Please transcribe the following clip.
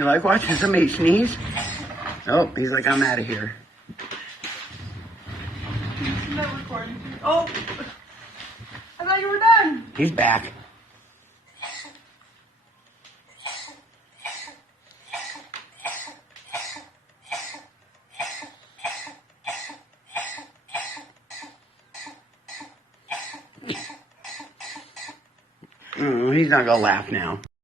You like watching somebody sneeze? Oh, he's like, I'm out of here. Isn't that recording? Oh, I thought you were done. He's back. He's not gonna laugh now.